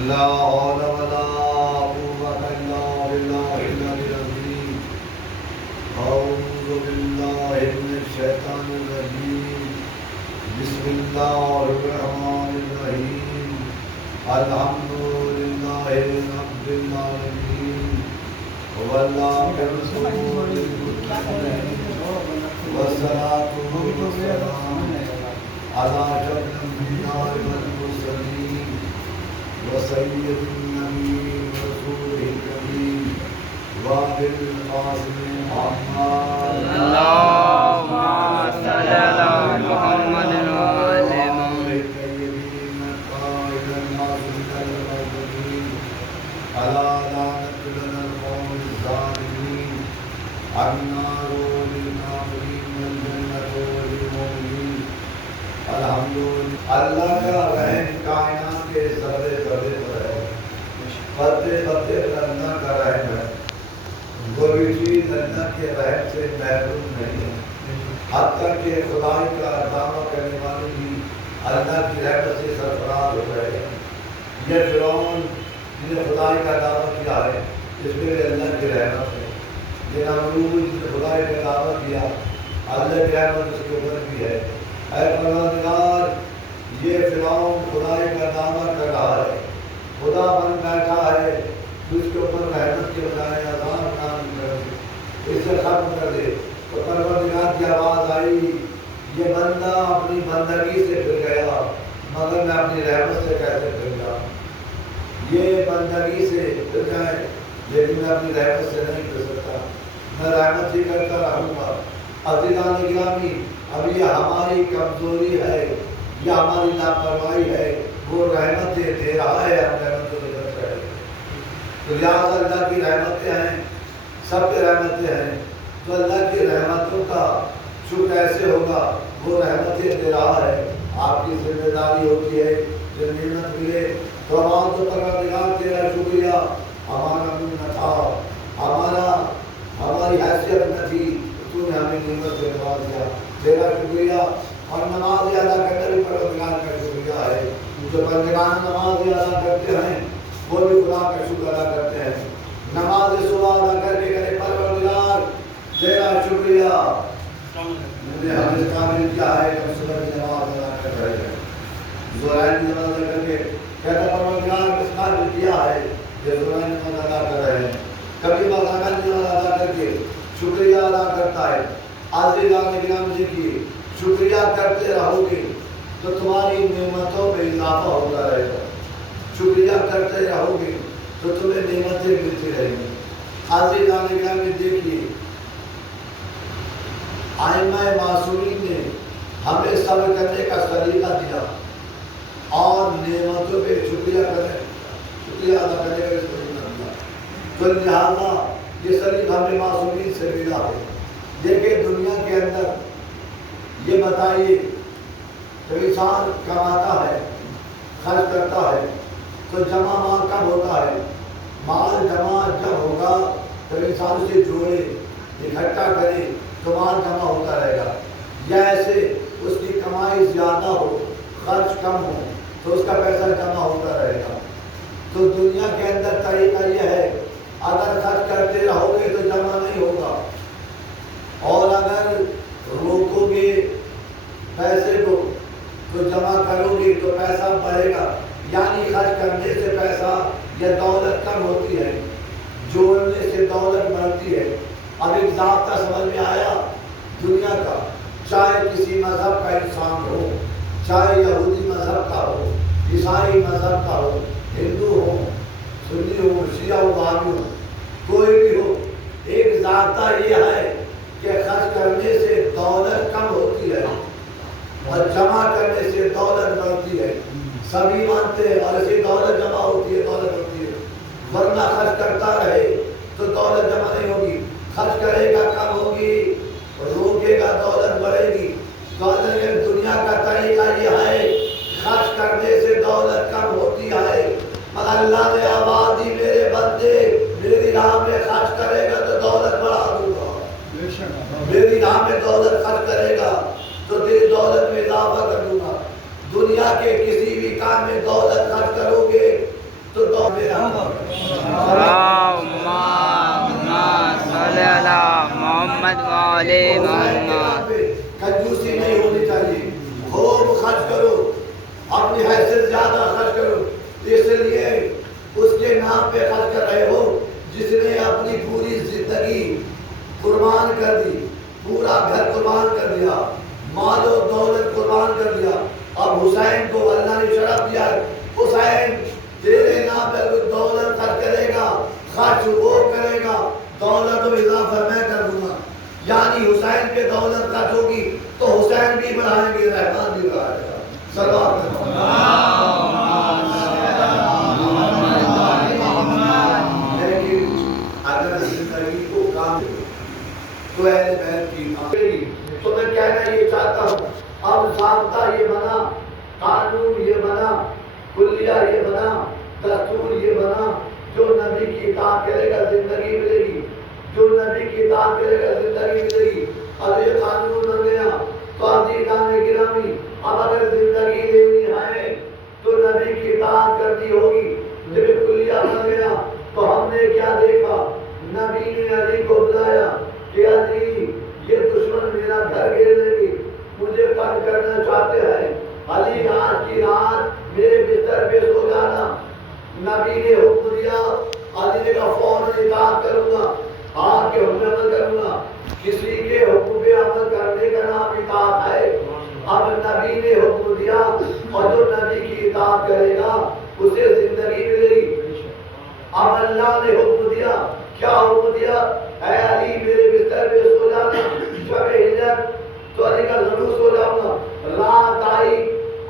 لا حول ولا قوة إلا بالله العلي العظيم. أعوذ بالله من الشيطان الرجيم. بسم الله الرحمن الرحيم. الحمد لله رب العالمين والعاقبة للمتقين والصلاة والسلام على أشرف الأنبياء والمرسلين وسيد النبيين ورسوله الكريم وابن القاسم محمد. اللهم صل على محمد وعلى محمد. الطيبين الطاهرين المعصومين المعصومين. ألا لعنة لنا القوم الظالمين. النار للكافرين والجنة للمؤمنين. الحمد لله. اللہ کا رحم کائنات کے ذرے ذرے پر ہے، پتے پتے پر اللہ کا رحم ہے، کوئی چیز اللہ کے رحم سے محروم نہیں ہے، حتیٰ کہ خدائی کا دعویٰ کرنے والے بھی اللہ کی رحمت سے سرفراز ہو گئے ہیں۔ یہ فرعون جس نے خدائی کا دعویٰ کیا ہے اس میں بھی اللہ کی رحمت ہے، یہ نمرود جس نے خدائی کا دعویٰ کیا اللہ کی رحمت اس کے اوپر بھی ہے۔ اے پروردگار، یہ فرعون خدائی کا دعویٰ کر رہا ہے، خدا بن بیٹھا ہے، اس کے اوپر رحمت کے بجائے عذاب نازل کر دے، اسے ختم کر دے۔ تو پروردگار کی آواز آئی، یہ بندہ اپنی بندگی سے پھر گیا مگر میں اپنی رحمت سے کیسے پھر جاؤں؟ یہ بندگی سے پھر جائے لیکن میں اپنی رحمت سے نہیں پھر سکتا، میں رحمت ہی کرتا رہوں گا۔ عزیزان گرامی، اب یہ ہماری کمزوری ہے یا ہماری لاپرواہی ہے، وہ رحمتیں دے رہا ہے، ہم رحمت کو نظر کریں۔ تو لہٰذا اللہ کی رحمتیں ہیں، سب کی رحمتیں ہیں، تو اللہ کی رحمتوں کا شکر ایسے ہوگا، وہ رحمتیں دے رہا ہے، آپ کی ذمہ داری ہوتی ہے جو نعمت ملے تو ہمارا تو پروردگار تیرا شکریہ، ہمارا منہ نہ تھا، ہماری حیثیت نہ تھی، تو نے ہمیں نعمت سے نواز دیا، تیرا شکریہ۔ اور نماز ادا کرنا بھی پروردگار کا شکریہ ہے، جو بندگان نماز ادا کرتے ہیں وہ بھی خدا کا شکر ادا کرتے ہیں۔ نماز صبح ادا کر کے کہتے پروردگار تیرا شکریہ، مجھے ہمیں قابل کیا ہے کہ صبح کی نماز ادا کر رہے ہیں، ظہر کی نماز ادا کر کے کہتا پروردگار کس قابل کیا ہے کہ ظہر کی نماز ادا کر رہے ہیں، کبھی مغرب کی نماز ادا کر کے شکریہ ادا کرتا ہے۔ عزیزان گرامی، کی شکریہ کرتے رہو گے تو تمہاری نعمتوں میں اضافہ ہوتا رہے گا. شکریہ کرتے رہو گے تو تمہیں نعمتیں ملتی رہیں گی. عزیزان گرامی دیکھیے ائمہ معصومین نے ہمیں صبر کرنے کا طریقہ دیا اور نعمتوں پہ شکریہ ادا کرنے کا طریقہ دیا. تو لہٰذا یہ سلیقہ ہمیں معصومین سے ملا ہے. دیکھیں دنیا کے اندر یہ بتائیے تو انسان کماتا ہے خرچ کرتا ہے تو جمع مال کب ہوتا ہے؟ مال جمع جب ہوگا تو انسان اسے جوڑے اکٹھا کرے تو مال جمع ہوتا رہے گا. یا ایسے اس کی کمائی زیادہ ہو خرچ کم ہو تو اس کا پیسہ جمع ہوتا رہے گا. تو دنیا کے اندر طریقہ یہ ہے اگر خرچ کرتے رہو گے تو جمع نہیں ہوگا اور اگر روکو گے پیسے کو تو جمع کرو گے تو پیسہ بڑھے گا. یعنی خرچ کرنے سے پیسہ یا دولت کم ہوتی ہے جوڑنے سے دولت بڑھتی ہے. اب ایک ضابطہ سمجھ میں آیا دنیا کا. چاہے کسی مذہب کا انسان ہو چاہے یہودی مذہب کا ہو عیسائی مذہب کا ہو ہندو ہو سنی ہو شیعہ ہو بھابی ہو کوئی بھی ہو ایک ضابطہ یہ ہے کہ خرچ کرنے سے دولت کم ہوتی ہے اور جمع کرنے سے دولت بڑھتی ہے. سبھی مانتے ہیں اور ایسی دولت جمع ہوتی ہے دولت بڑھتی ہے. ورنہ خرچ کرتا رہے تو دولت جمع نہیں ہوگی. خرچ کرے گا کم ہوگی روکے گا دولت بڑھے گی. تو دنیا کا طریقہ یہ ہے خرچ کرنے سے دولت کم ہوتی ہے مگر اللہ نے آبادی میرے بندے میری راہ میں خرچ کرے گا تو دولت بڑھا دوں گا. میری راہ میں دولت خرچ کرے گا تو تیری دولت میں اضافہ کر دوں گا. دنیا کے کسی بھی کام میں دولت خرچ کرو گے تو دولت محمد والے محمد. کنجوسی نہیں ہونی چاہیے. خوب خرچ کرو اپنی حیثیت زیادہ خرچ کرو اس لیے اس کے نام پہ خرچ کر رہے ہو جس نے اپنی پوری زندگی قربان کر دی پورا گھر قربان کر دیا مال و دولت قربان کر دیا. اب حسین کو اللہ نے شرف دیا حسین تیرے نام پہ دولت خرچ کرے گا خرچ وہ کرے گا دولت و اضافہ میں کر دوں گا. یعنی حسین پہ دولت خرچ ہوگی تو حسین بھی بڑھائیں گے رحمان بھی بڑھائے گا. لیکن اگر زندگی کو کام تو اہل بیت کی تو میں کہنا یہ چاہتا ہوں اب ضابطہ یہ بنا قانون یہ بنا کلیہ یہ بنا دستور یہ بنا جو نبی کی اطاعت کرے گا زندگی ملے گی جو نبی کی اطاعت کرے گا زندگی ملے گی. اب یہ قانون بن گیا تو عزیزان گرامی اب اگر زندگی لینی ہے تو نبی کی اطاعت کرنی ہوگی. جب کلیہ بن گیا تو ہم نے کیا دیکھا نبی نے علی کو بلایا کہ علی یہ دشمن میرا گھر گھیر لیں گے مجھے قتل کرنا چاہتے ہیں. علی آج کی رات میرے بستر پہ سو جانا. نبی نے حکم دیا علی نے کہا فوراً اطاعت کروں گا آ کے حکم عمل کروں گا. کسی کے حکم پہ عمل کرنے کا نام اطاعت ہے. اب نبی نے حکم دیا اور جو نبی کی اطاعت کرے گا اسے زندگی ملے گی. اب اللہ نے حکم دیا کیا حکم دیا اے علی میرے بستر پہ سو جانا. شب ہجرت تو علی کا ضرور سو جاؤں گا. رات آئی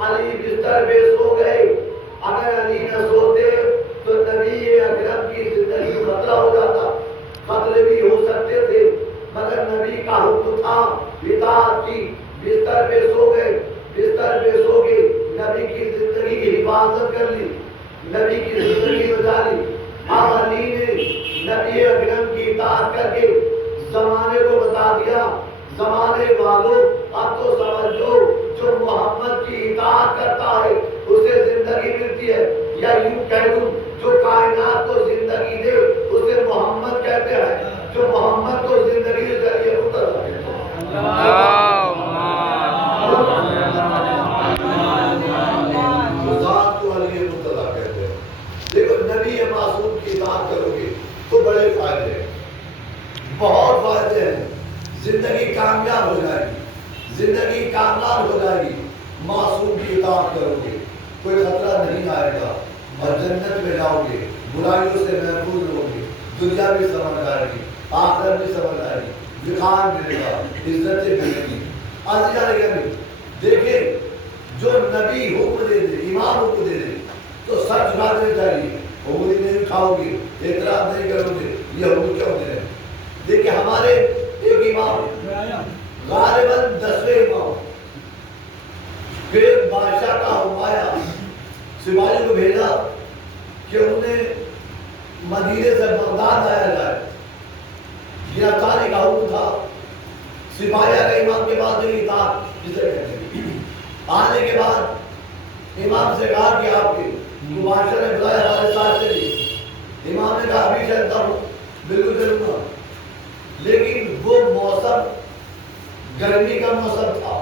علی بستر پہ سو گئے. اگر علی نہ سوتے تو نبی اکرم کی زندگی خطرہ ہو جاتا. خطرے بھی ہو سکتے تھے مگر نبی کا حکم تھا اطاعت کی. بستر پہ سو گئے بستر پہ سو گئے نبی کی زندگی کی حفاظت کر لی نبی کی زندگی بچا لی. اب علی نے نبی اکرم کی اطاعت کر کے زمانے کو بتا دیا زمانے والوں اب تو سمجھو جو محمد کی اطاعت کرتا ہے اسے زندگی ملتی ہے. یا یوں کہہ دوں جو کائنات کو زندگی دے اسے محمد کہتے ہیں. جو محمد کو زندگی دے ذریعے دیکھو نبی معصوم کی اطاعت کرو گے تو بڑے فائدے ہیں بہت فائدے ہیں. زندگی کامیاب ہو جائے گی زندگی کامیاب ہو جائے گی. معصوم کی اطاعت کرو گے کوئی خطرہ نہیں آئے گا اور جنت میں جاؤ گے، برائیوں سے محفوظ رہو گے، دنیا بھی سمجھ آئے گی، آخرت بھی سمجھ آئے گی، وقار ملے گا، عزتیں ملے گی۔ آج جانے گا نہیں دیکھیں، جو نبی حکم دے دے، امام حکم دے دے تو سر جھکا دینا چاہیے، انگلی نہیں اٹھاؤ گے، اعتراض نہیں کرو گے، یہ حکم کیوں دے رہے ہیں؟ دیکھیں ہمارے ایک امام غالباً 10ویں امام، پھر بادشاہ کا حکم آیا، سپاہی کو بھیجا کہ انہیں مدینے سے بغداد آیا جائے، گرفتاری کا حکم تھا، سپاہی آگے امام کے بعد نہیں اطاعت جسے کہتے ہیں۔ آنے کے بعد امام سے کہا کہ آپ کے تو بادشاہ نے بلایا ہمارے ساتھ چلیے، امام نے کہا ابھی چلتا ہوں، بالکل چلوں گا، لیکن وہ موسم گرمی کا موسم تھا،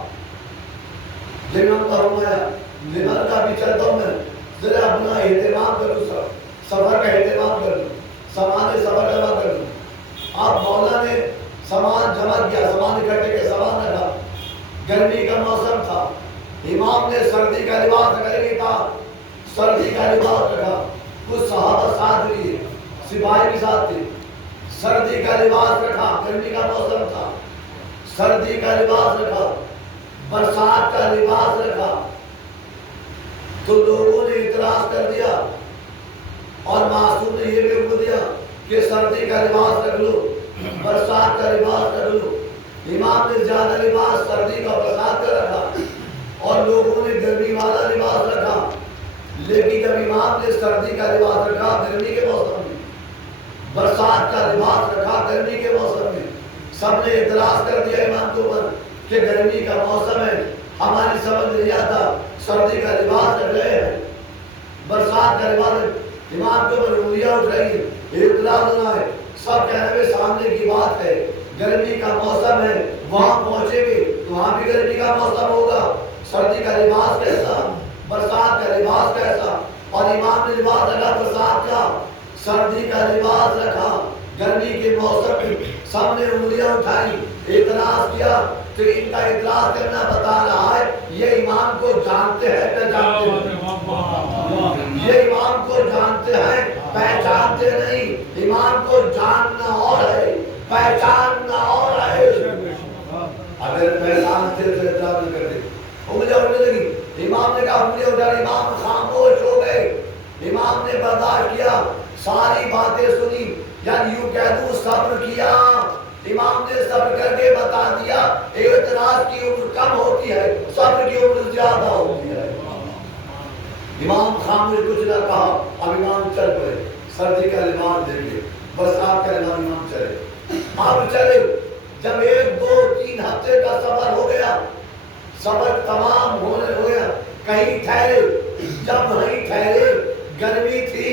جب ہم کا فرمایا امام کا ابھی چلتا ہوں میں، ذرا اپنا اہتمام کروں، سفر کا اہتمام کر لوں، سامان سفر جمع کر لوں۔ آپ مولا نے سامان جمع کیا، سامان اکٹھے کے سامان رکھا، گرمی کا موسم تھا، امام نے سردی کا لباس رکھا تھا، سردی کا لباس رکھا، کچھ صحابہ ساتھ لیے، سپاہی بھی ساتھ تھے، سردی کا لباس رکھا، گرمی کا موسم تھا، سردی کا لباس رکھا، برسات کا لباس رکھا، تو لوگوں نے اعتراض کر دیا اور معصوم نے یہ بھی حکم دیا کہ سردی کا لباس رکھ لو، برسات کا لباس رکھ لو۔ امام نے زیادہ لباس سردی کا برسات کا رکھا اور لوگوں نے گرمی والا لباس رکھا، لیکن جب امام نے سردی کا لباس رکھا گرمی کے موسم میں، برسات کا لباس رکھا گرمی کے موسم میں، سب نے اعتراض کر دیا امام کے اوپر کہ گرمی کا موسم ہے، ہماری سمجھ نہیں آتا، سردی کا لباس رکھ رہے ہیں، برسات کا لباس، امام کے اوپر انگلیاں اٹھ رہی ہیں، اعتراض ہونا ہے، سب کہہ رہے ہیں سامنے کی بات ہے، گرمی کا موسم ہے، وہاں پہنچے گے تو وہاں بھی گرمی کا موسم ہوگا، سردی کا لباس کیسا، برسات کا لباس کیسا، اور امام نے لباس رکھا برسات کا، سردی کا لباس رکھا، گرمی کے موسم میں سب نے انگلیاں اٹھائی، اعتراض کیا، تو ان کا اعتراض کرنا بتا رہا ہے یہ امام کو جانتے ہیں کہ جانتے ہیں، یہ امام کو جانتے ہیں پہچانتے نہیں، امام کو جاننا اور ہے پہچاننا اور ہے۔ اگر پہچانتے تو اعتراض نہ کرتے، انگلیاں اٹھنے لگی، امام نے کہا انگلیاں اٹھا، امام خاموش ہو گئے، امام نے برداشت کیا، ساری باتیں سنی، یعنی یوں کہہ دوں صبر کیا، امام نے صبر کر کے بتا دیا اعتراض کی عمر کم ہوتی ہے، صبر کی عمر زیادہ ہوتی ہے۔ امام خاموش کچھ نہ کہا، اب امام چل پڑے، سردی کا لباس دے کے، برسات کا لباس، امام چلے، اب چلے، جب 1 2 3 ہفتے کا سفر ہو گیا، سفر تمام ہونے ہو گیا، کہیں ٹھہرے، جب وہیں ٹھہرے گرمی تھی،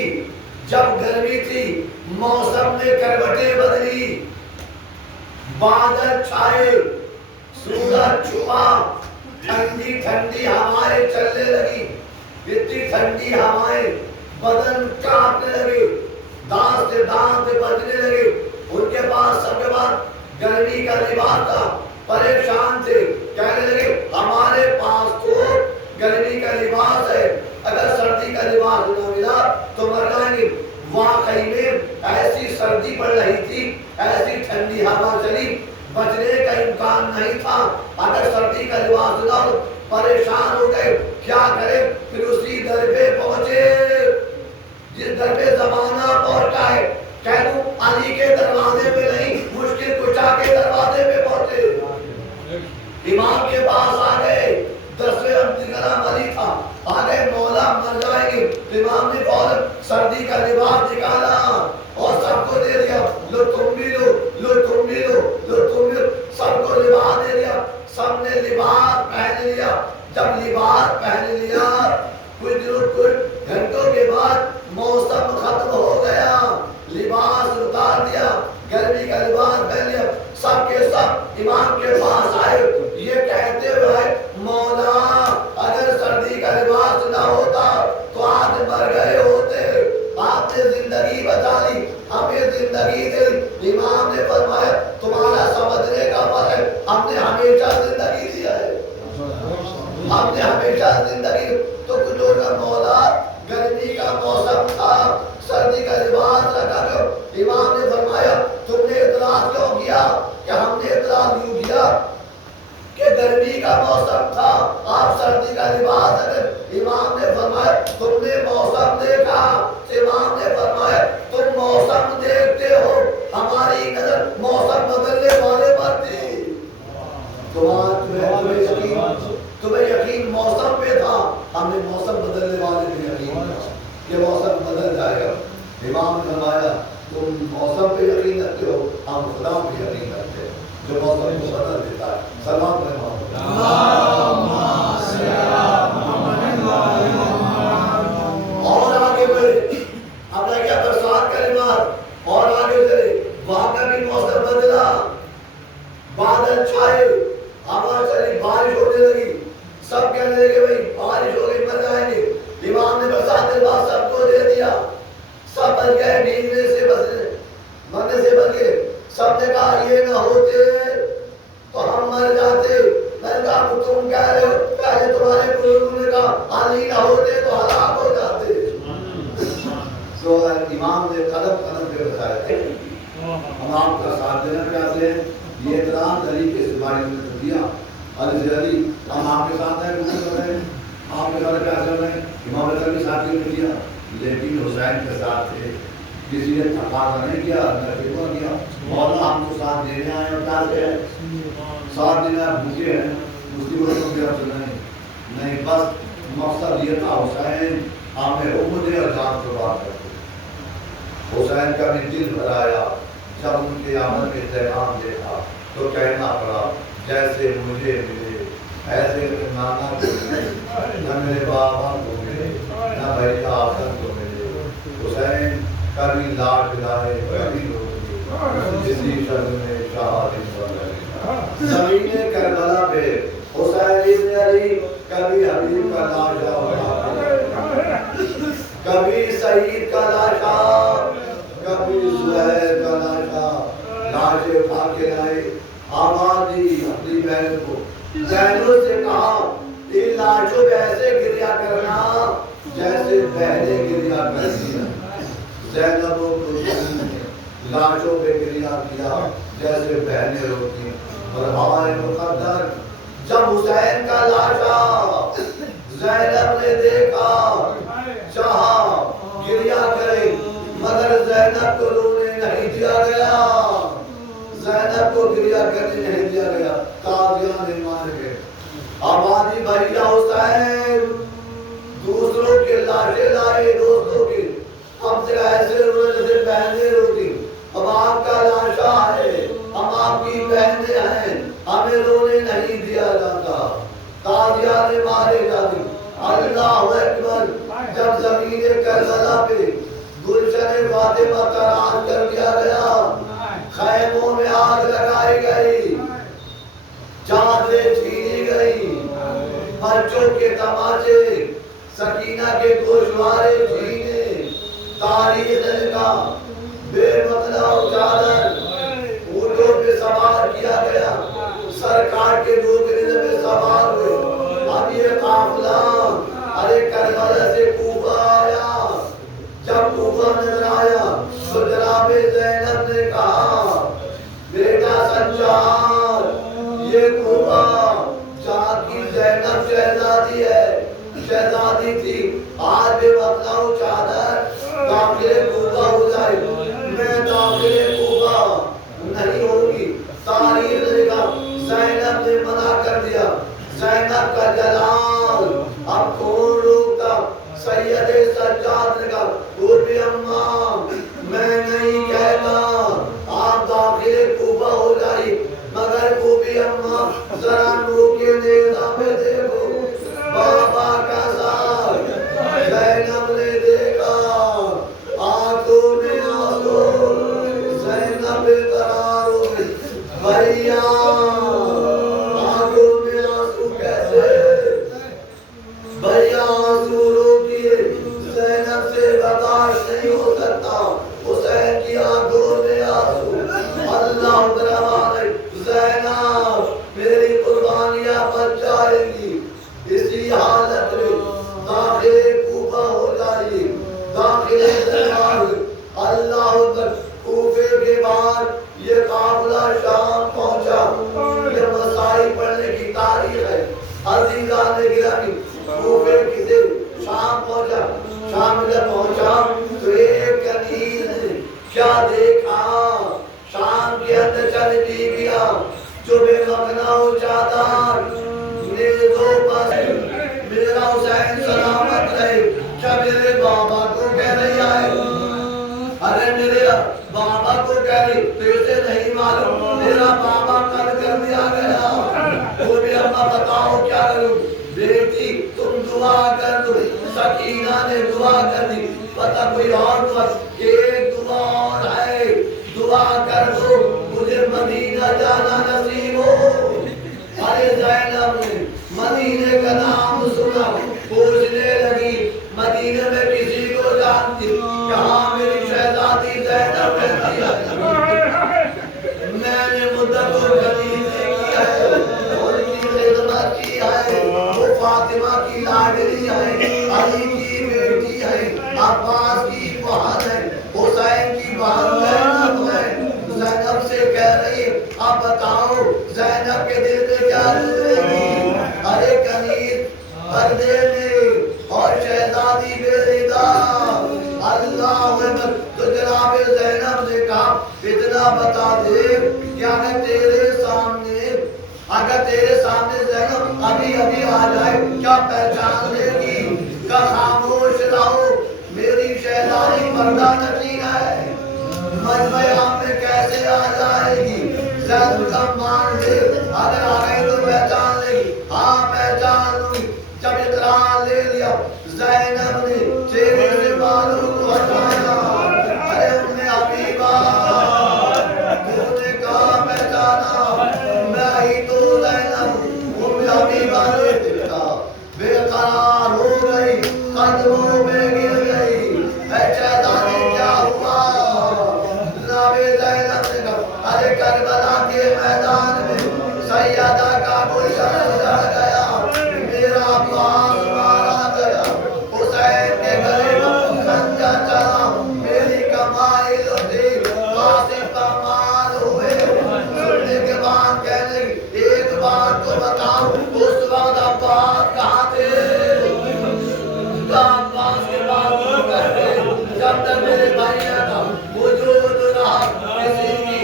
جب گرمی تھی موسم نے کروٹیں بدلی، بادل چھائے، سورج چھپا، ٹھنڈی ٹھنڈی ہوائیں چلنے لگی، اتنی ٹھنڈی ہوائیں بدن کانپنے لگے، دانت سے دانت بجنے لگے، ان کے پاس سب کے پاس گرمی کا لباس تھا، پریشان تھے، کہنے لگے ہمارے پاس تو گرمی کا لباس ہے، اگر سردی کا لباس نہ ملا تو مر جائیں گے۔ واقعی میں ایسی سردی پڑ رہی تھی، ایسی ٹھنڈی ہوا چلی، بچنے کا امکان نہیں تھا، اگر سردی کا لباس نہ ہو پریشان ہو گئے، کیا کرے؟ پھر اسی در پہ پہنچے جس در پہ زمانہ پہنچا ہے، کہہ دوں علی کے دروازے پہ نہیں، مشکل کشا کے دروازے پہ پہنچے، امام کے پاس آ گئے، 10ویں عبدالکرام علی تھا، آگے مولا مر جائیں گے، امام نے فوراً سردی کا لباس نکالا اور سب کو دے دیا، لو تم بھی لو، لو تم بھی لو، لو تم بھی لو، سب کو لباس دے دیا، سب نے لباس پہن لیا، جب لباس پہن لیا کچھ گھنٹوں کے بعد موسم ختم ہو گیا، لباس اتار دیا، گرمی کا لباس پہن لیا، سب کے سب امام کے پاس آئے، یہ کہتے ہوئے مولا اگر سردی کا لباس نہ ہوتا تو آج مر گئے ہوتے، آپ نے زندگی بچا لی، ہمیں زندگی دی، امام نے فرمایا تمہارا سمجھنے کا فرق ہے، ہم نے ہمیشہ زندگی دی ہے، ہم نے لباس ہے۔ امام نے فرمایا تم نے موسم دیکھا؟ امام نے فرمایا تم موسم دیکھتے ہو، ہماری نظر موسم بدلنے والے پر تھی۔ تمہیں یقین موسم پہ تھا، ہم نے موسم بدلنے والے پہ یقین تھا کہ موسم بدل جائے گا۔ امام نے فرمایا تم موسم پہ یقین رکھتے ہو، ہم خدا پہ یقین رکھتے ہیں جو موسم کو بدل دیتا ہے۔ سلام اور آگے بڑھے، اب رہ گیا برسات کا نماز، اور آگے چلے، وہاں کا بھی موسم بدلا، بادل چھائے، ہوا چلی، بارش ہونے لگی، سب کہنے لگے بھائی بارش ہو گئی مر جائیں گے۔ امام نے برسات کے بعد سب کو دے دیا، سب بچ گئے، بھیگنے سے مرنے سے بچ گئے۔ سب نے کہا یہ نہ ہوتے تو ہم مر جاتے۔ میں نے کہا تم کہہ رہے ہو، پہلے تمہارے بزرگوں نے کہا علی نہ ہوتے تو ہلاک ہو جاتے۔ تو امام نے قدم قدم پہ بتایا ہم آپ کا ساتھ دینا چاہتے ہیں۔ یہ احترام علی کے سپاہیوں نے دیا، علی سے علی ہم آپ کے ساتھ ہیں، آپ کے ساتھ کیا چل رہے ہیں؟ امام حسن کے ساتھ نے دیا، لیکن حسین کے ساتھ تھے، کسی نے تقاضا نہیں کیا، نہ شکوہ کیا، مولا ہم کو ساتھ دینے آئے ہیں، کیا سے ہیں ساتھ دینے آپ بھوکے ہیں، مصیبتوں کو بھی آپ نہیں، بس مقصد یہ تھا حسین ہمیں حکم دے اور جان کو بات کرتے۔ حسین کا بھی دل بھرایا جب ان کے عمل میں احترام دیکھا تو کہنا پڑا جیسے مجھے ملے ایسے نانا کو ملے، نہ میرے بابا کو ملے، نہ بھائی حسن کو ملے۔ حسین کبھی لاٹ لائے کبھی روٹی، اسی شب میں شہادت لگے زمین کربلا پہ حسین ابن علی کبھی حبیب کا لاشا اٹھا، کبھی سعید کا لاشا، کبھی زہیر کا لاشا، لاشیں اٹھا کے لائے۔ آواز دی اپنی بہن کو، بہنوں سے کہا ان لاشوں پہ ایسے گریا کرنا جیسے بہنیں گریا کرتی ہیں۔ زینب و کلثوم نے لاشوں پہ گریا کیا جیسے بہنیں روتی ہیں۔ اور ہائے مقدر جب حسین کا لاشا زینب نے دیکھا، چاہا گریا کرے مگر زینب کو رونے نہیں دیا گیا، زینب کو گریا کرنے نہیں دیا گیا، تازیاں نے مار کے آبادی بھیا حسین دوسروں کے لاشیں لائے، دوستوں کے ہم سے ایسے رونے جیسے بہنیں روتی، اب آپ کا لاشا ہے، ہم آپ کی بہنیں ہیں، ہمیں رونے نہیں دیا جاتا، تازیاں نے مارے جاتی۔ اللہ اکبر جب زمین کربلا پہ گلشن فاطمہ کا راج کر دیا گیا، خیموں میں آگ لگائی گئی، چادریں چھینی گئی، بچوں کے تماچے، سکینہ کے گوشوارے چھینے، تاریخ نے لکھا بے مطلب چادر اونٹوں پہ سوار کیا گیا، سرکار کے ڈوگرے پہ سوار ہوئے۔ اب یہ قافلہ ارے کربلا سے کوفہ آیا، جب کوفہ نظر آیا تو جناب زینب نے کہا بیٹا سنجار یہ کوفہ جہاں کی زینب شہزادی ہے، شہزادی تھی، آج بھی بتلاؤ چادر داخل کوفہ ہو جائے، میں داخل کوفہ نہیں ہوگی۔ تاریخ نے لکھا زینب نے منع کر دیا، زینب کا جلال اب کون روکتا؟ سید سجاد نے کہا بوٹی اماں میں نہیں کہتا آپ داخل کوفہ ہو جائی، مگر بوٹی اماں ذرا نور کے نیزہ پہ دیکھو، بابا کا ساتھ زینب نے دیکھا، آنکھوں میں آنسو، زینب قرار ہو گئی، بھیا آنکھوں میں آنسو کیسے؟ بھیا آنسو روکیے، زینب سے بناؤ چادر نیزوں پر میرا حسین سلامت رہے. کیا میرے بابا کو کہہ رہی آئے؟ ارے میرے بابا کو کہہ رہی تو اسے نہیں معلوم میرا بابا کل کر دیا گیا. وہ بھی اماں بتاؤ کیا کروں؟ بیٹی تم دعا کر دو. سکینہ نے دعا کر دی. پتہ کوئی اور دعا ایک دعا اور ہے دعا کر دو مجھے مدینہ جانا نصیب ہو. ارے زینب نے مدینے کا نام سنا پوچھنے لگی مدینے میں کسی کو جانتی کہاں میری شہزادی زینب رہتی ہے. میں نے مدت و خدیجے کی ہے ان کی خدمت کی ہے. وہ فاطمہ کی لاڈلی ہے علی کی بیٹی ہے عباس کی بہن ہے حسین کی بہن زینب ہے. زینب سے کہہ رہی اب بتاؤ زینب کے دل میں کیا گزرے گی؟ ارے کنیز پردے میں اور شہزادی بے ردا. اللہ اکبر. تو جناب زینب نے کہا اتنا بتا دے کہ اگر تیرے سامنے زینب ابھی آ جائے کیا پہچان لے گی؟ کہ خاموش رہو میری شہزادی پردہ نشین ہے. مجمع عام میں کیسے آ جائے گی؟ زینب کا مان لے اگر آ گئی تو پہچان لے گی. ہاں پہچان لوں گی. جب اقرار لے لیا زینب نے چہرے سے بالوں کو ہٹایا. ارے ام حبیبہ انہوں نے کہا پہچانا میں ہی تو زینب. ام حبیبہ نے دیکھا بے قرار ہو گئی قدموں میں گر گئی. اے شہزادی کیا ہوا؟ جناب زینب نے کہا ارے کربلا کے میدان میں سیدہ کا کوئی شخص چڑھ گیا میرا عباس مارا گیا حسین کے گلے میں خنجر چلا میری کمائی لٹی قاسم کا مال ہوئے. سننے کے بعد کہنے لگی ایک بات تو بتاؤ اس وقت عباس کہاں تھے؟ عباس کے بعد وہ کہتے جب تک میرے بھائیوں کا وجود رہا کسی کی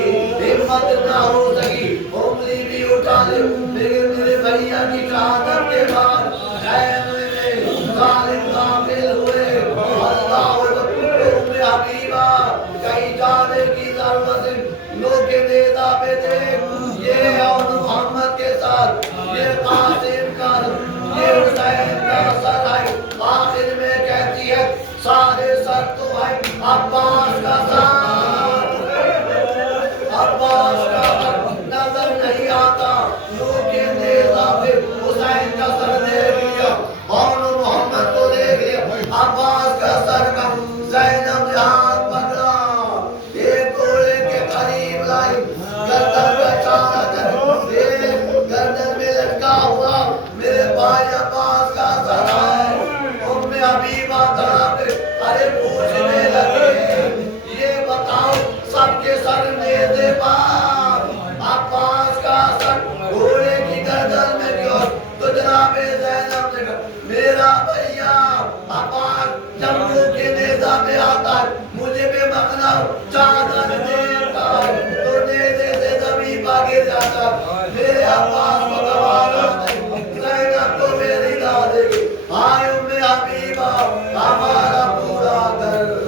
ہمت نہ ہو سکی انگلی بھی اٹھا لے. لیکن میرے بھیا کی شہادت کے بعد خیمے میں ظالم داخل ہوئے. اللہ اکبر. ام حبیبہ کہیں جانے کی ضرورت لوگ کے نیزہ پہ دیکھ یہ اور محمد کے ساتھ یہ قاسم کا یہ حسین کا سر ہے. آخر میں کہتی ہے سارے سر تو ہے عباس کا سر. عباس کا سر نظر نہیں آتا. لوگ کے نیزہ پہ حسین کا سر دیکھ لیا اور محمد کو دیکھ لیا عباس کا سر کا. زینب نے ہاتھ پکڑا ایک گھوڑے کے قریب لائی گردن کا اشارہ کر ایک گردن میں لٹکا ہوا میرے بھائی عباس کا سر ہے. ام حبیبہ طرف ارے پوچھنے لگے یہ بتاؤ سب کے سر نیزے پر عباس کا سر گھوڑے کی گردن میں کیوں؟ تو جناب زینب نے کہا میرا بھیا عباس جب منہ کے نیزہ پہ آتا ہے مجھے بھی مقنا چادر دیتا ہے تو نیزے سے زمین پا گر جاتا ہے. میرے عباس کو گوارا نہیں زینب کو میری لا دے گی. آئے ام حبیبہ ہمارا پورا کر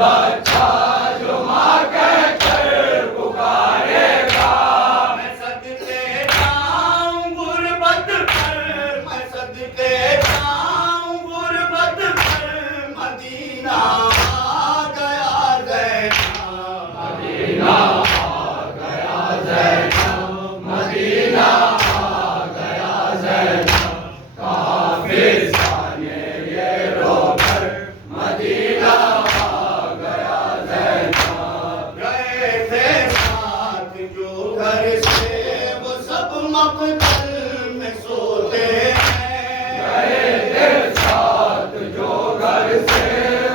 بچہ جو ماں کہہ کر پکارے گا گھر سے وہ سب مقتل میں سوتے ہیں، گئے دیر ساتھ جو گھر سے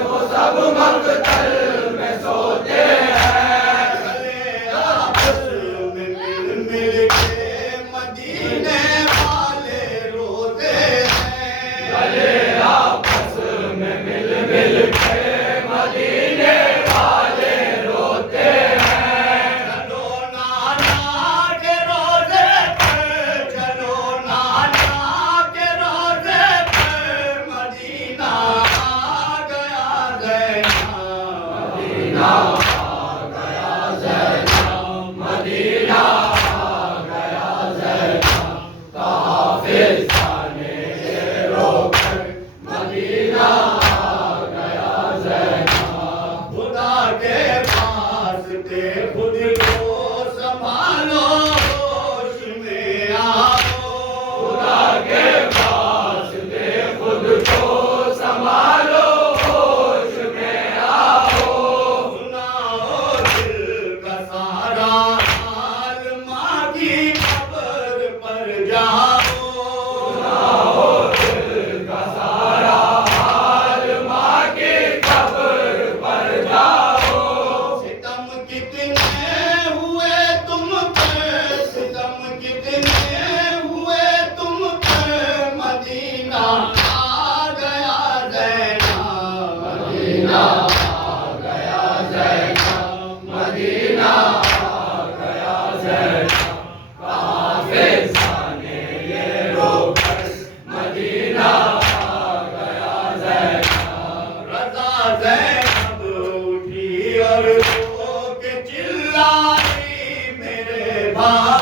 وہ سب مقتل میں سوتے ہیں، چلے آپس میں مل مل کے مدینے والے روتے ہیں، چلے آپس میں مل مل کے مدینے والے روتے ہیں، چلو نانا کے روزے پر، چلو نانا کے روزے پر، مدینہ آ گیا زینب، مدینہ آ گیا زینب، مدینہ آ گیا زینب، کہا فضانے یہ رو کر مدینہ آ گیا زینب، خدا کے پاس تھے خود کو سنبھالو ہوش میں آؤ، خدا کے پاس تھے خود کو سنبھالو ہوش میں آؤ، سناؤ دل کا سارا حال ماں کی قبر پر جاؤ، سناؤ دل کا سارا حال ماں کی قبر پر جاؤ، ستم کتنے ہوئے تم پر، ستم کتنے ہوئے تم پر، مدینہ آ گیا زینب، مدینہ آ گیا زینب، مدینہ آ گیا زینب، کہا فضانے یہ رو کر مدینہ آ گیا زینب، رضا زینب اٹھی اور رو کے چلائی میرے بھائی